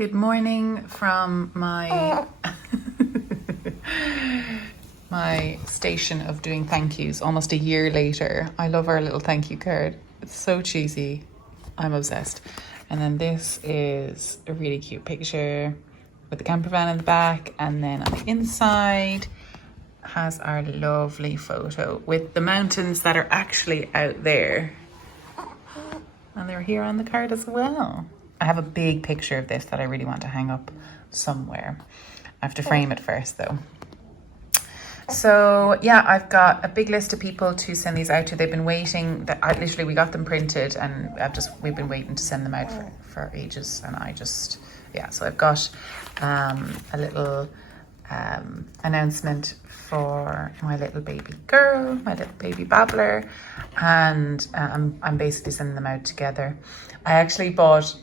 Good morning from my my station of doing thank yous almost a year later. I love our little thank you card. It's so cheesy. I'm obsessed. And then this is a really cute picture with the camper van in the back, and then on the inside has our lovely photo with the mountains that are actually out there. And they're here on the card as well. I have a big picture of this that I really want to hang up somewhere. I have to frame it first though. So yeah, I've got a big list of people to send these out to. They've been waiting. We got them printed, and we've been waiting to send them out for ages. And so I've got a little announcement for my little baby girl, my little baby babbler, and I'm basically sending them out together. I actually bought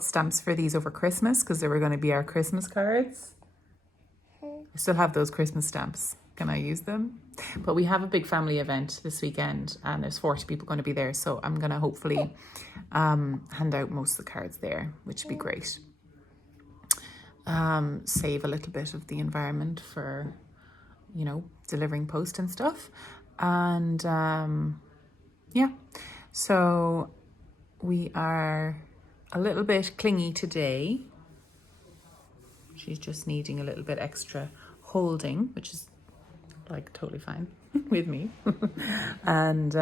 stamps for these over Christmas because they were going to be our Christmas cards. I still have those Christmas stamps. Can I use them? But we have a big family event this weekend, and there's 40 people going to be there, so I'm going to hopefully hand out most of the cards there, which would be great. Save a little bit of the environment for, delivering post and stuff. And so we are a little bit clingy today. She's just needing a little bit extra holding, which is like totally fine with me. And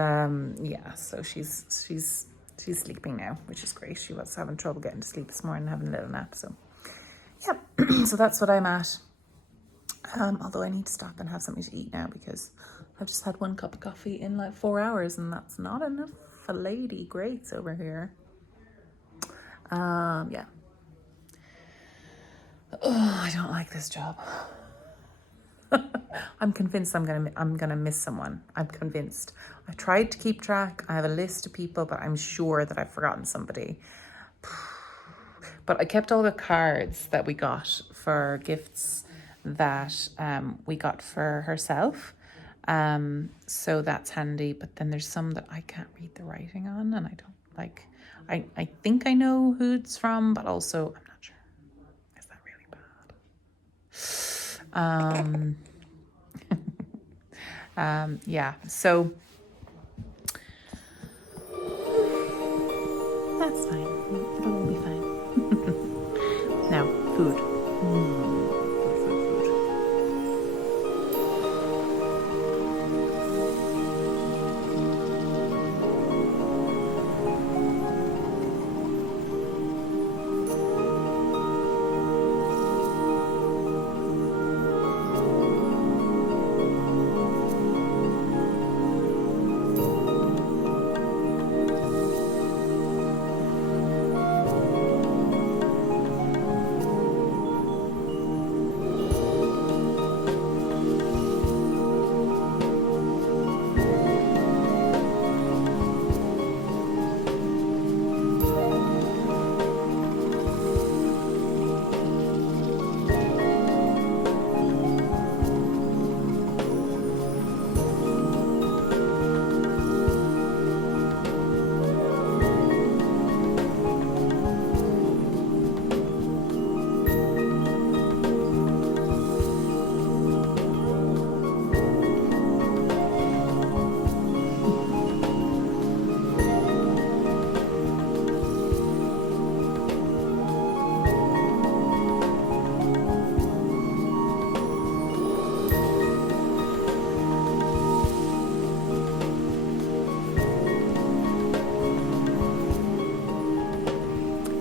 so she's sleeping now, which is great. She was having trouble getting to sleep this morning, having a little nap. So yeah, so that's what I'm at. Although I need to stop and have something to eat now because I've just had one cup of coffee in like 4 hours, and that's not enough for Lady Greats over here. Yeah. Oh, I don't like this job. I'm convinced I'm gonna miss someone. I'm convinced. I tried to keep track. I have a list of people, but I'm sure that I've forgotten somebody. But I kept all the cards that we got for gifts that we got for herself. So that's handy. But then there's some that I can't read the writing on, and I don't like. I think I know who it's from, but also I'm not sure. Is that really bad? Yeah. So that's fine. It'll all be fine. Now, food.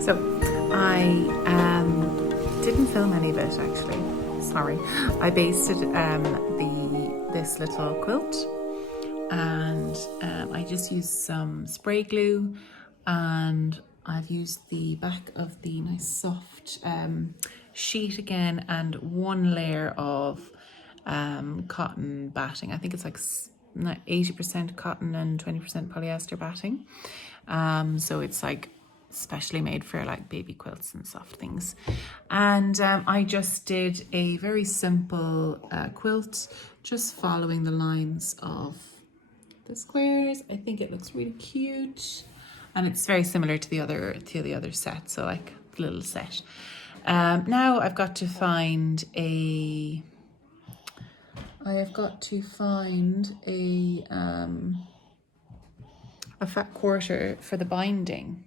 So I didn't film any of it actually. Sorry. I basted this little quilt, and I just used some spray glue, and I've used the back of the nice soft sheet again, and one layer of cotton batting. I think it's like 80% cotton and 20% polyester batting. So it's like specially made for like baby quilts and soft things. And I just did a very simple quilt, just following the lines of the squares. I think it looks really cute, and it's very similar to the other set. So like little set. Now I've got to find a fat quarter for the binding.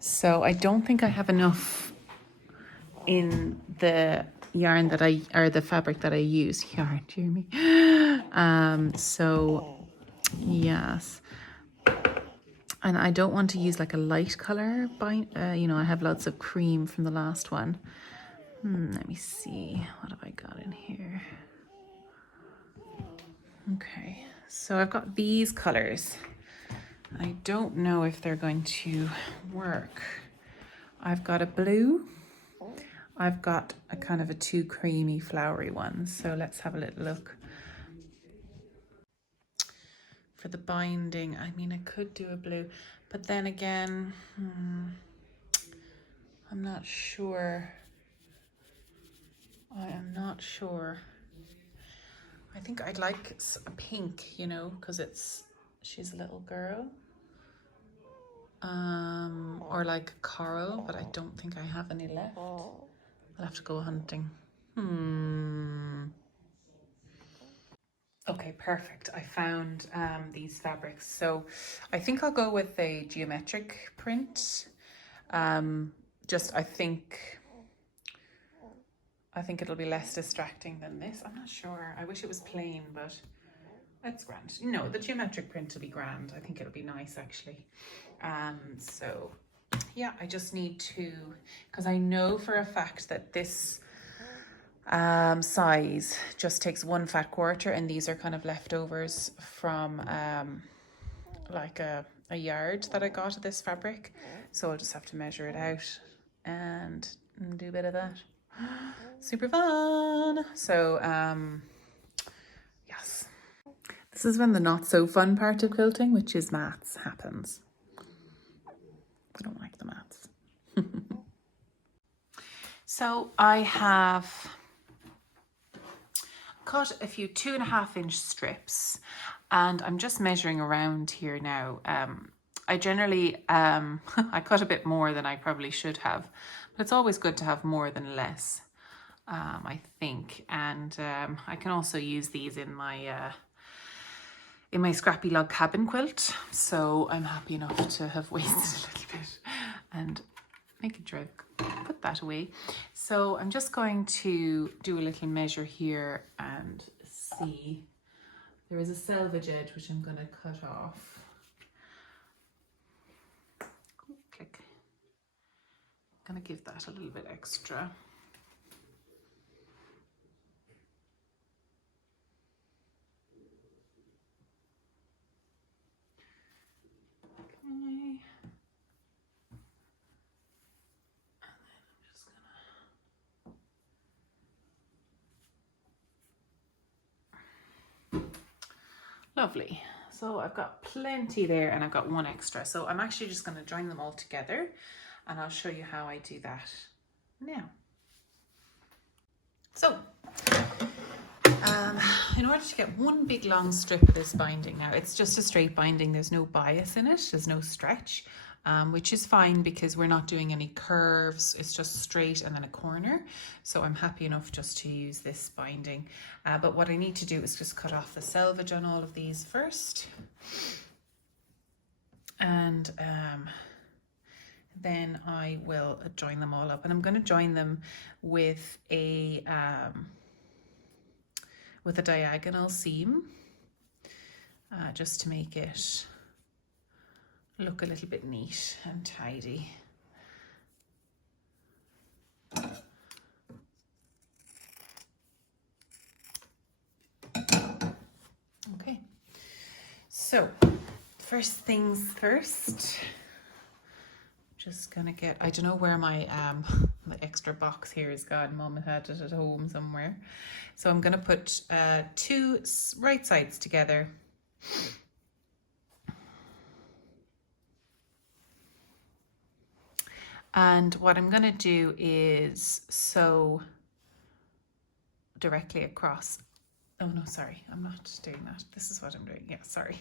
So I don't think I have enough in the yarn that or the fabric that I use. Yarn, do you hear me? So yes. And I don't want to use like a light color you know, I have lots of cream from the last one. Let me see, what have I got in here? Okay, so I've got these colors. I don't know if they're going to work. I've got a blue. I've got a kind of a two creamy flowery one. So let's have a little look. For the binding, I mean, I could do a blue, but then again, I'm not sure. I am not sure. I think I'd like a pink, you know, because she's a little girl. Or like coral, but I don't think I have any left. I'll have to go hunting. Okay, perfect. I found these fabrics. So I think I'll go with a geometric print. I think it'll be less distracting than this. I'm not sure. I wish it was plain, but that's grand. No, the geometric print will be grand. I think it'll be nice actually. So yeah, I just need to, because I know for a fact that this size just takes one fat quarter, and these are kind of leftovers from like a yard that I got of this fabric. So I'll just have to measure it out and do a bit of that. Super fun. So yes, this is when the not so fun part of quilting, which is maths, happens. I don't like the maths. So I have cut a few 2.5-inch strips, and I'm just measuring around here now. I generally I cut a bit more than I probably should have, but it's always good to have more than less, I think. And I can also use these in my scrappy log cabin quilt, so I'm happy enough to have wasted a little bit and making sure I've put that away. So I'm just going to do a little measure here and see. There is a selvage edge which I'm going to cut off. Click. I'm going to give that a little bit extra. Okay. Lovely. So I've got plenty there, and I've got one extra. So I'm actually just going to join them all together, and I'll show you how I do that now. So in order to get one big long strip of this binding, now it's just a straight binding, there's no bias in it, there's no stretch, which is fine because we're not doing any curves, it's just straight and then a corner. So I'm happy enough just to use this binding. But what I need to do is just cut off the selvage on all of these first. And then I will join them all up, and I'm going to join them with a diagonal seam, just to make it look a little bit neat and tidy. Okay, so first things first, just gonna get, I don't know where my the extra box here is gone. Mum had it at home somewhere. So I'm gonna put two right sides together. And what I'm gonna do is sew directly across. Oh no, sorry, I'm not doing that. This is what I'm doing. Yeah, sorry.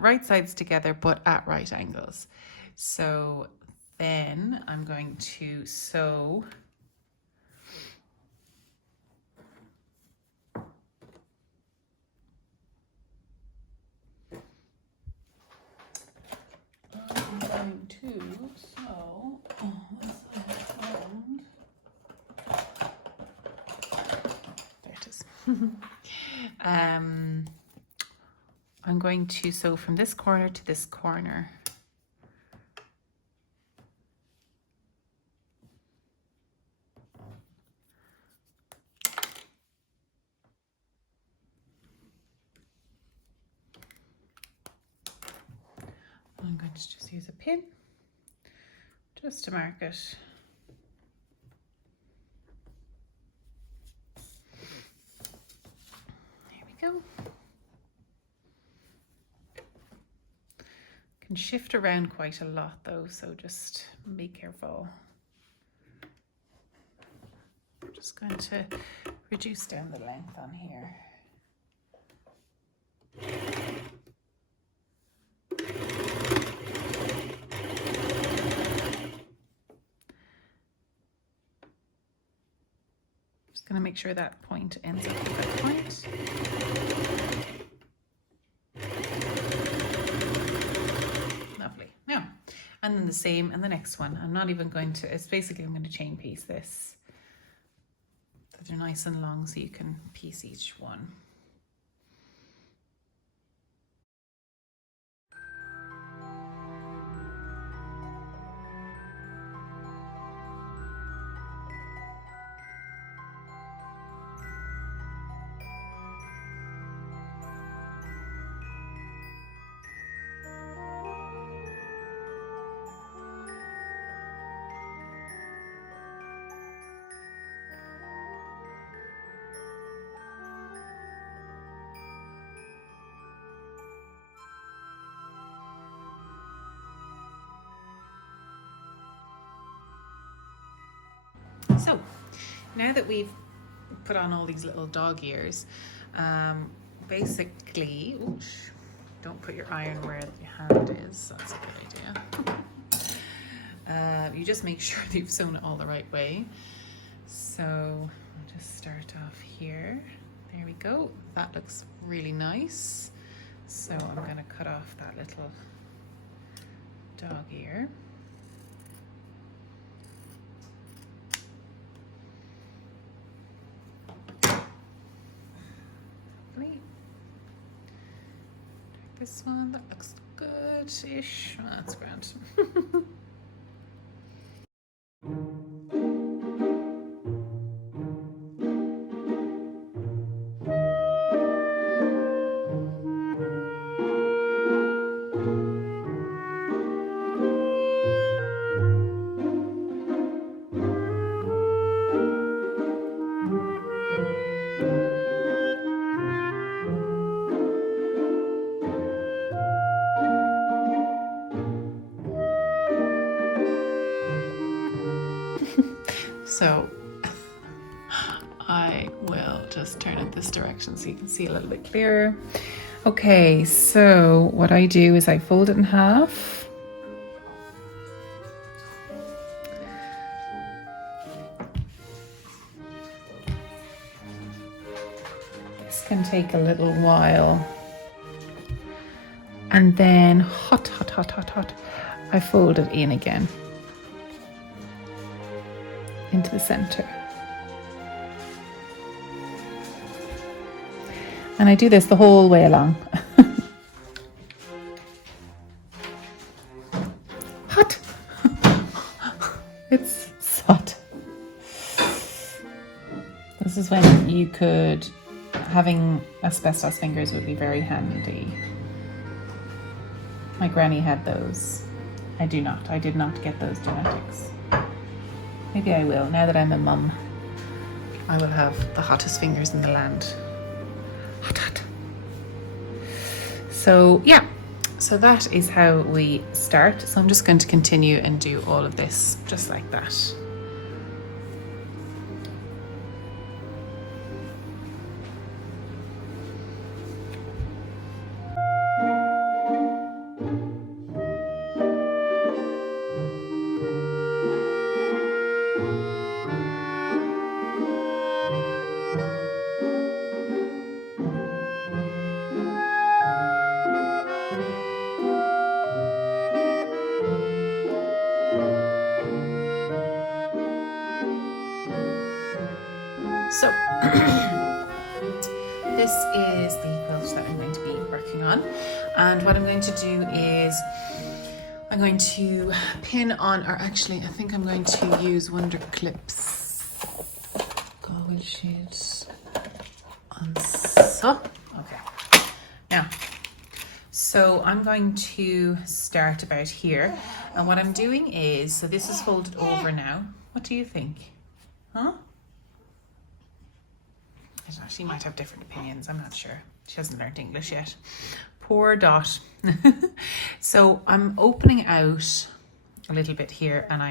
Right sides together, but at right angles. So then I'm going to sew there it is. I'm going to sew from this corner to this corner. I'm going to just use a pin just to mark it. There we go. Can shift around quite a lot though, so just be careful. I'm just going to reduce down the length on here. Just going to make sure that point ends up with that point. And then the same and the next one. I'm not even going to, it's basically I'm going to chain piece this. So they're nice and long so you can piece each one. So now that we've put on all these little dog ears, basically, oosh, don't put your iron where your hand is, that's a good idea. You just make sure that you've sewn it all the right way. So I'll just start off here. There we go, that looks really nice. So I'm going to cut off that little dog ear. This one, that looks good-ish. Oh, that's grand. So I will just turn it this direction so you can see a little bit clearer. Okay, so what I do is I fold it in half. This can take a little while. And then hot, I fold it in again. Into the center. And I do this the whole way along. Hot! It's hot. This is when you could, having asbestos fingers would be very handy. My granny had those. I do not. I did not get those genetics. Maybe I will. Now that I'm a mum, I will have the hottest fingers in the land. Hot. So yeah, so that is how we start. So I'm just going to continue and do all of this just like that. So this is the quilt that I'm going to be working on, and what I'm going to do is I'm going to pin on, or actually I think I'm going to use Wonder Clips. Gold sheet on so. Okay. Now, so I'm going to start about here, and what I'm doing is, so this is folded over now. What do you think? Huh? I don't know, she might have different opinions, I'm not sure. She hasn't learned English yet. Poor Dot. So I'm opening out a little bit here, and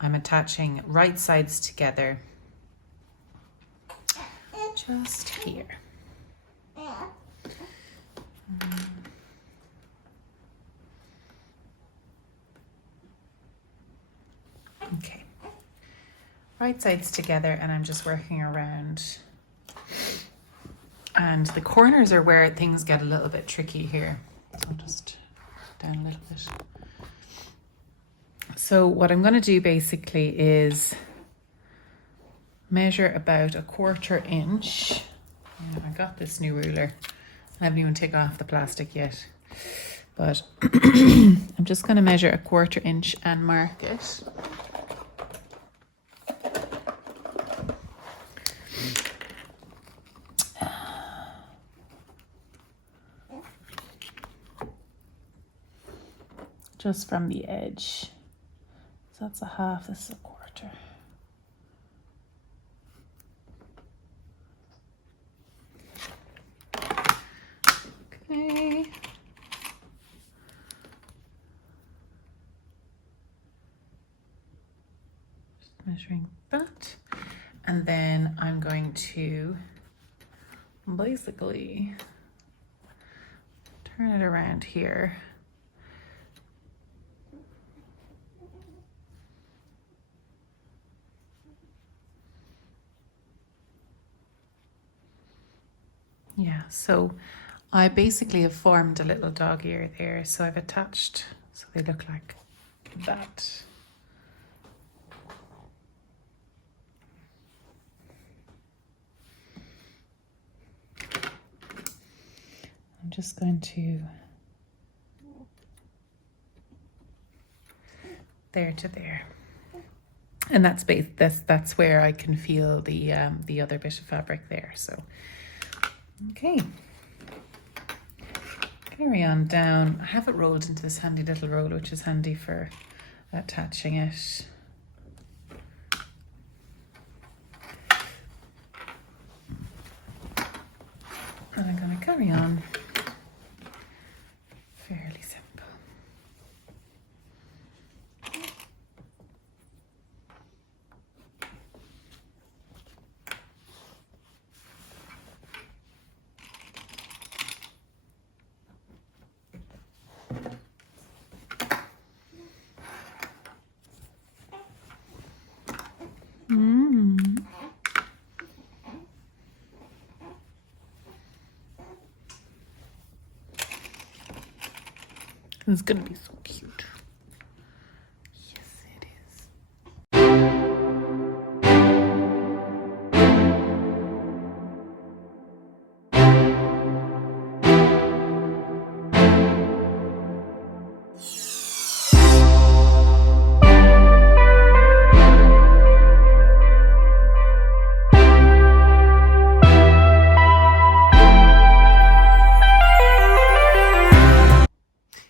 I'm attaching right sides together just here. Okay, right sides together, and I'm just working around, and the corners are where things get a little bit tricky here, so I'll just down a little bit. So what I'm going to do basically is measure about 1/4 inch. I got this new ruler. I haven't even taken off the plastic yet, but I'm just going to measure 1/4 inch and mark it. Just from the edge. So that's a half, this is a 1/4. Okay. Just measuring that. And then I'm going to basically turn it around here. Yeah, so I basically have formed a little dog ear there, so I've attached, so they look like that. I'm just going to there to there, and that's where I can feel the other bit of fabric there. So okay, carry on down. I have it rolled into this handy little roll, which is handy for attaching it. And I'm going to carry on. Fairly simple. It's gonna be so cute. Yes, it is.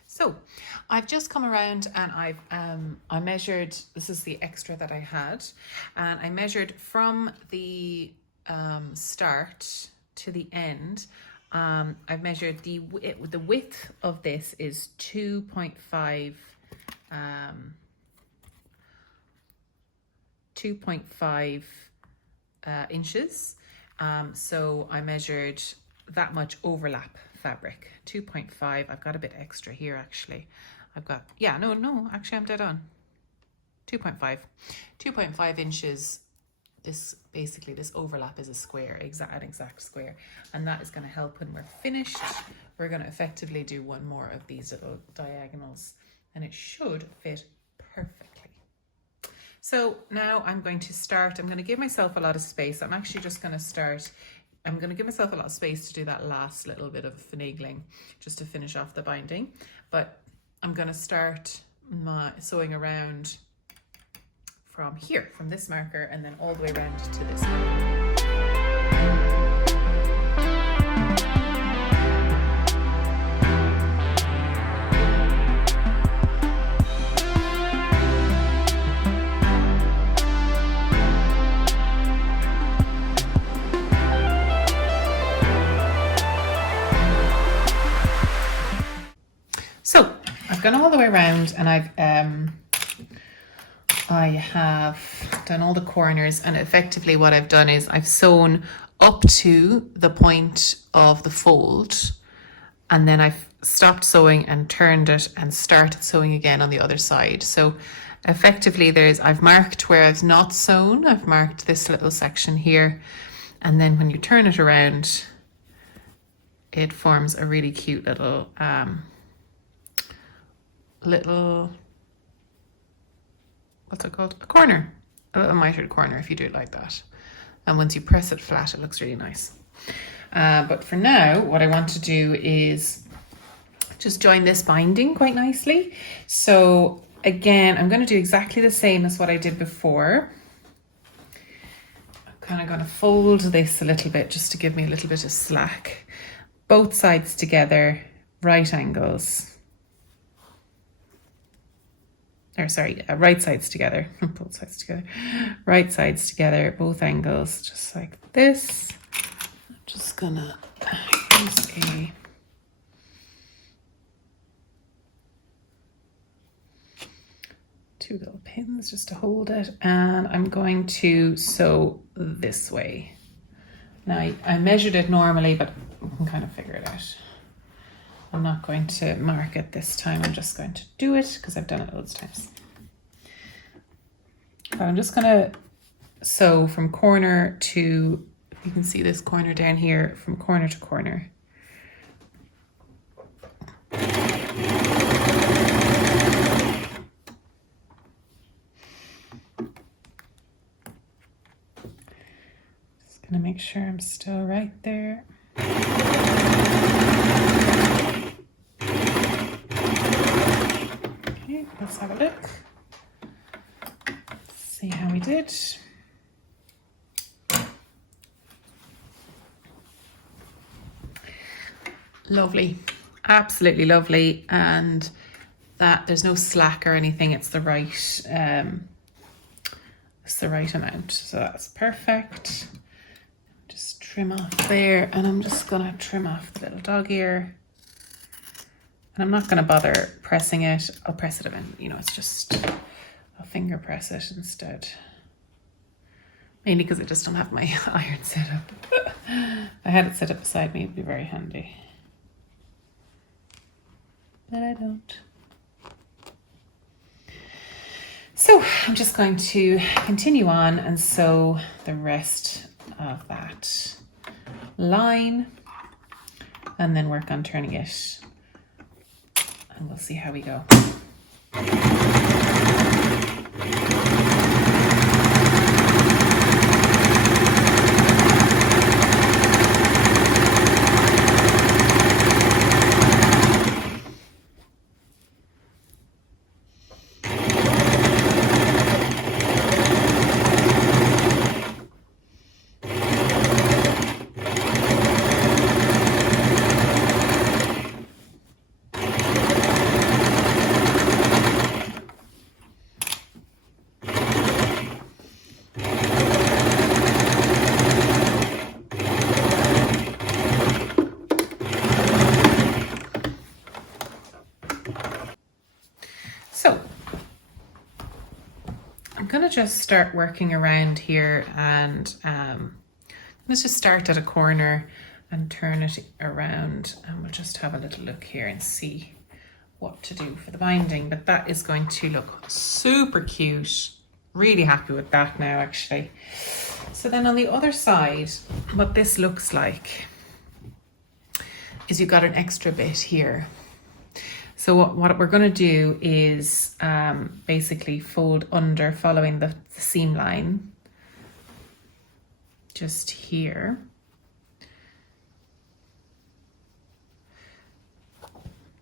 So I've just come around, and I measured, this is the extra that I had, and I measured from the start to the end. I've measured the width of this is 2.5 inches. So I measured that much overlap fabric, 2.5. I've got a bit extra here actually. I've got, yeah, no, actually I'm dead on. 2.5 inches. This basically, this overlap is a square, an exact square, and that is going to help when we're finished. We're going to effectively do one more of these little diagonals, and it should fit perfectly. So now I'm going to give myself a lot of space. I'm actually just going to I'm going to give myself a lot of space to do that last little bit of finagling just to finish off the binding. But I'm going to start my sewing around from here, from this marker, and then all the way around to this marker. So I've gone all the way around, and I have done all the corners, and effectively what I've done is I've sewn up to the point of the fold, and then I've stopped sewing and turned it and started sewing again on the other side. So effectively I've marked where I've not sewn. I've marked this little section here, and then when you turn it around, it forms a really cute little what's it called? A corner, a little mitered corner if you do it like that. And once you press it flat, it looks really nice. But for now, what I want to do is just join this binding quite nicely. So again, I'm going to do exactly the same as what I did before. I'm kind of going to fold this a little bit just to give me a little bit of slack. Both sides together, right angles. Or sorry, right sides together, both sides together, right sides together, both angles, just like this. I'm just gonna use two little pins just to hold it, and I'm going to sew this way. Now I measured it normally, but you can kind of figure it out. I'm not going to mark it this time. I'm just going to do it because I've done it loads of times. But I'm just going to sew from corner to, you can see this corner down here, from corner to corner. Just going to make sure I'm still right there. Let's have a look. See how we did. Lovely, absolutely lovely, and that there's no slack or anything. It's the right amount, so that's perfect. Just trim off there, and I'm just gonna trim off the little dog ear. And I'm not going to bother pressing it. I'll press it again. You know, it's just, I'll finger press it instead. Mainly because I just don't have my iron set up. If I had it set up beside me, it'd be very handy. But I don't. So I'm just going to continue on and sew the rest of that line, and then work on turning it. And we'll see how we go. Just start working around here, and let's just start at a corner and turn it around, and we'll just have a little look here and see what to do for the binding. But that is going to look super cute. Really happy with that now, actually. So then on the other side, what this looks like is you've got an extra bit here. So what we're going to do is basically fold under following the seam line just here.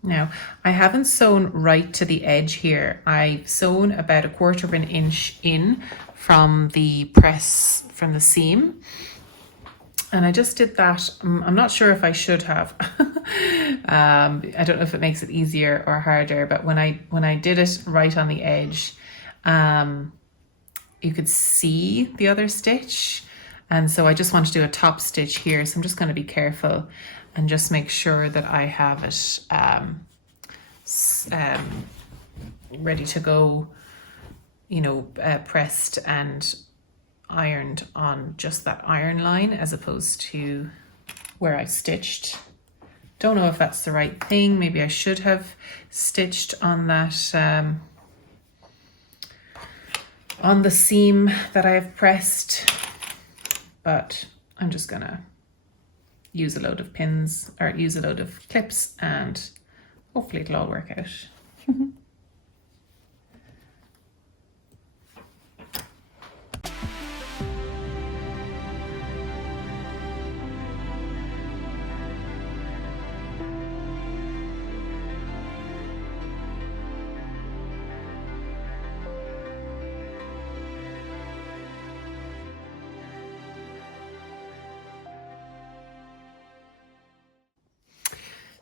Now, I haven't sewn right to the edge here. I've sewn about 1/4 of an inch in from the press, from the seam. And I just did that. I'm not sure if I should have. I don't know if it makes it easier or harder, but when I did it right on the edge, you could see the other stitch. And so I just want to do a top stitch here. So I'm just going to be careful and just make sure that I have it ready to go, you know, pressed and ironed on just that iron line as opposed to where I stitched. Don't know if that's the right thing. Maybe I should have stitched on that, on the seam that I have pressed, but I'm just gonna use a load of pins or use a load of clips and hopefully it'll all work out.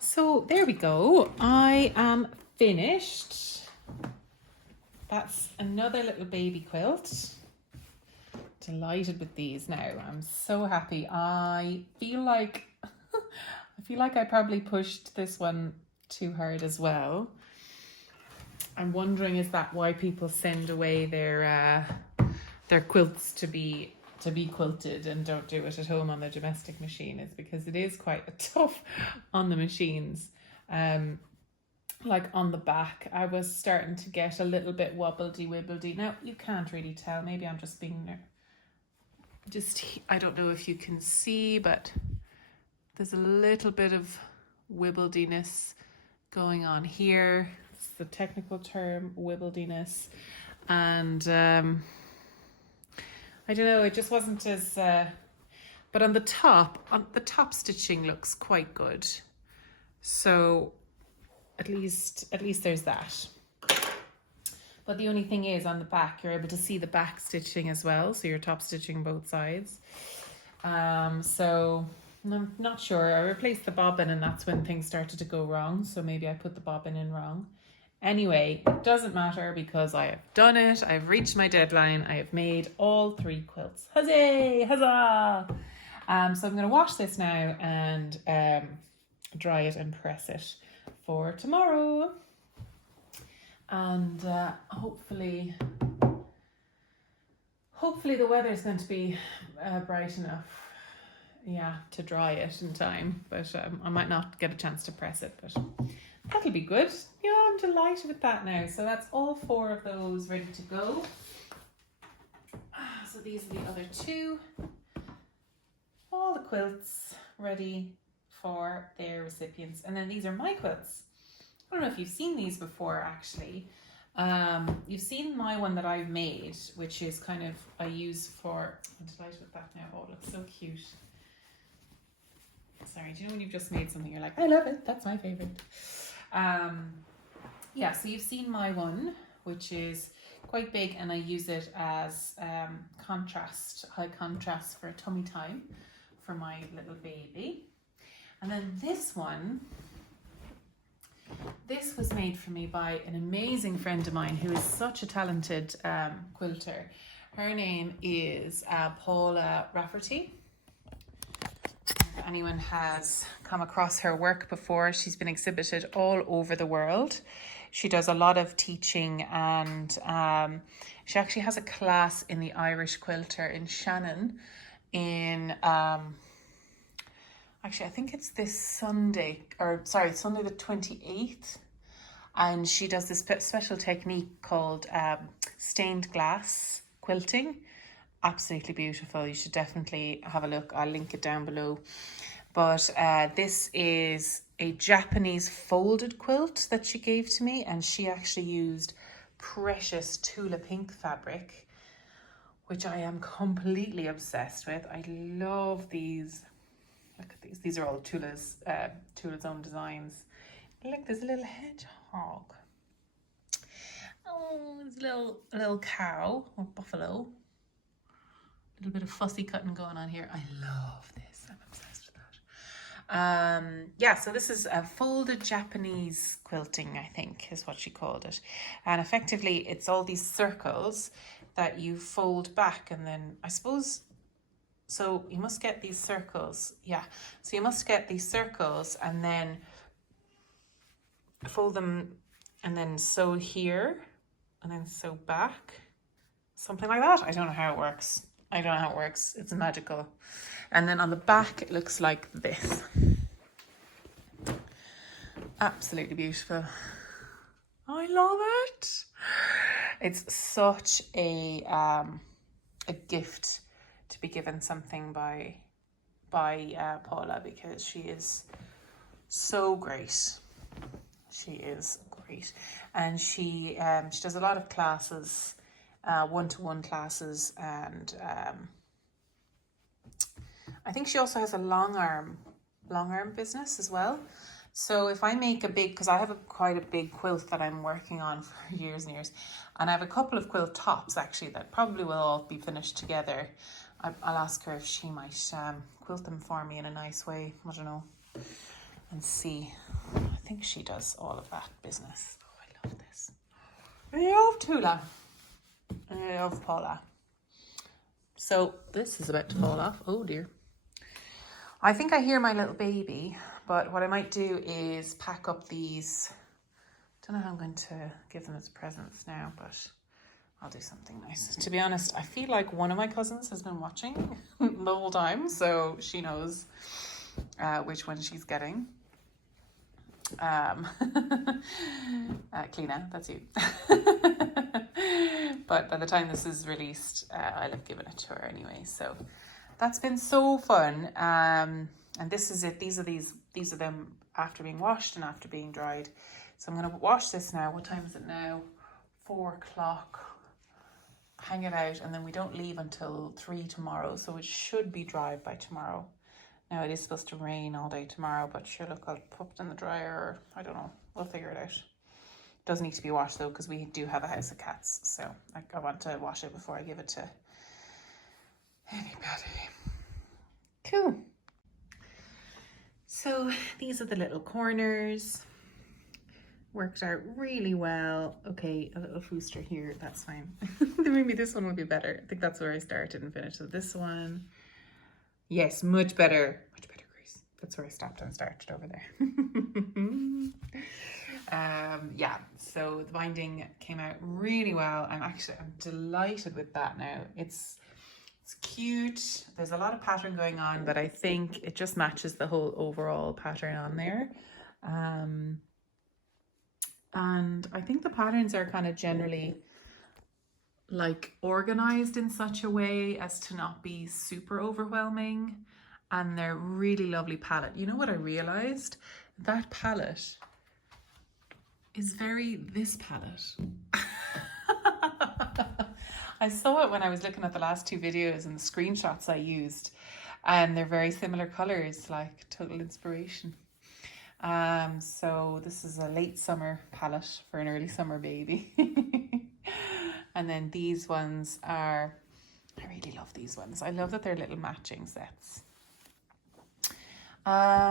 So there we go. I am finished. That's another little baby quilt. Delighted with these now. I'm so happy. I feel like I probably pushed this one too hard as well. I'm wondering, is that why people send away their quilts to be quilted and don't do it at home on the domestic machine? Is because it is quite tough on the machines. Like on the back, I was starting to get a little bit wobbledy. Now you can't really tell. Maybe I'm just being I don't know if you can see, but there's a little bit of wibbledy-ness going on here. It's the technical term, wibbledy-ness. And I don't know, it just wasn't as, but on the top stitching looks quite good. So at least there's that. But the only thing is on the back, you're able to see the back stitching as well. So you're top stitching both sides. So I'm not sure. I replaced the bobbin and that's when things started to go wrong. So maybe I put the bobbin in wrong. Anyway, it doesn't matter because I have done it. I've reached my deadline. I have made all 3 quilts. Huzzah! Huzzah! So I'm going to wash this now and dry it and press it for tomorrow. And hopefully the weather is going to be bright enough, yeah, to dry it in time. But I might not get a chance to press it, but that'll be good. Yeah, I'm delighted with that now. So that's all 4 of those ready to go. So these are the other 2. All the quilts ready for their recipients. And then these are my quilts. I don't know if you've seen these before, actually. You've seen my one that I've made, which is kind of, I use for, I'm delighted with that now. Oh, it looks so cute. Sorry, do you know when you've just made something, you're like, I love it, that's my favorite. Yeah, so you've seen my one, which is quite big, and I use it as high contrast for a tummy time for my little baby. And then this one, this was made for me by an amazing friend of mine who is such a talented quilter. Her name is Paula Rafferty. If anyone has come across her work before, she's been exhibited all over the world. She does a lot of teaching, and she actually has a class in the Irish Quilter in Shannon in actually, I think it's this Sunday, Sunday the 28th. And she does this special technique called stained glass quilting. Absolutely beautiful. You should definitely have a look. I'll link it down below. But this is a Japanese folded quilt that she gave to me, and she actually used precious Tula pink fabric, which I am completely obsessed with. I love these. Look at these. These are all Tula's own designs. Look, there's a little hedgehog. Oh, there's a little cow or buffalo. A little bit of fussy cutting going on here. I love this. I'm obsessed with that. Yeah, so this is a folded Japanese quilting, I think is what she called it. And effectively, it's all these circles that you fold back, and then I suppose, so you must get these circles. Yeah, so you must get these circles and then fold them and then sew here and then sew back. Something like that. I don't know how it works. It's magical. And then on the back, it looks like this. Absolutely beautiful. I love it. It's such a gift to be given something by Paula, because she is so great. She is great, and she does a lot of classes, one-to-one classes, and I think she also has a long arm business as well. So if I make a big, because I have quite a big quilt that I'm working on for years and years, and I have a couple of quilt tops actually that probably will all be finished together. I'll ask her if she might quilt them for me in a nice way. I don't know, and see. I think she does all of that business. Oh, I love this. I love Tula. I love Paula. So this is about to fall off. Oh dear. I think I hear my little baby, but what I might do is pack up these. Don't know how I'm going to give them as presents now, but I'll do something nice. To be honest, I feel like one of my cousins has been watching the whole time, so she knows which one she's getting. Kleena, that's you. But by the time this is released, I'll have given it to her anyway. So that's been so fun. And this is it. These are them after being washed and after being dried. So I'm going to wash this now. What time is it now? 4 o'clock. Hang it out, and then we don't leave until 3 tomorrow, so it should be dried by tomorrow. Now it is supposed to rain all day tomorrow, but sure, look, I'll put it in the dryer, or I don't know, we'll figure it out. Doesn't need to be washed though, because we do have a house of cats, so I want to wash it before I give it to anybody. Cool. So these are the little corners. Worked out really well. Okay, a little fooster here, that's fine. Maybe this one would be better. I think that's where I started and finished. So this one, yes, much better, Grace. That's where I stopped and started over there. Yeah, so the binding came out really well. I'm delighted with that now. It's cute. There's a lot of pattern going on, but I think it just matches the whole overall pattern on there. And I think the patterns are kind of generally like organized in such a way as to not be super overwhelming, and they're really lovely palette. You know what I realized? That palette is this palette. I saw it when I was looking at the last 2 videos and the screenshots I used, and they're very similar colors, like total inspiration. So this is a late summer palette for an early summer baby. And then these ones I really love these ones. I love that they're little matching sets. Yeah.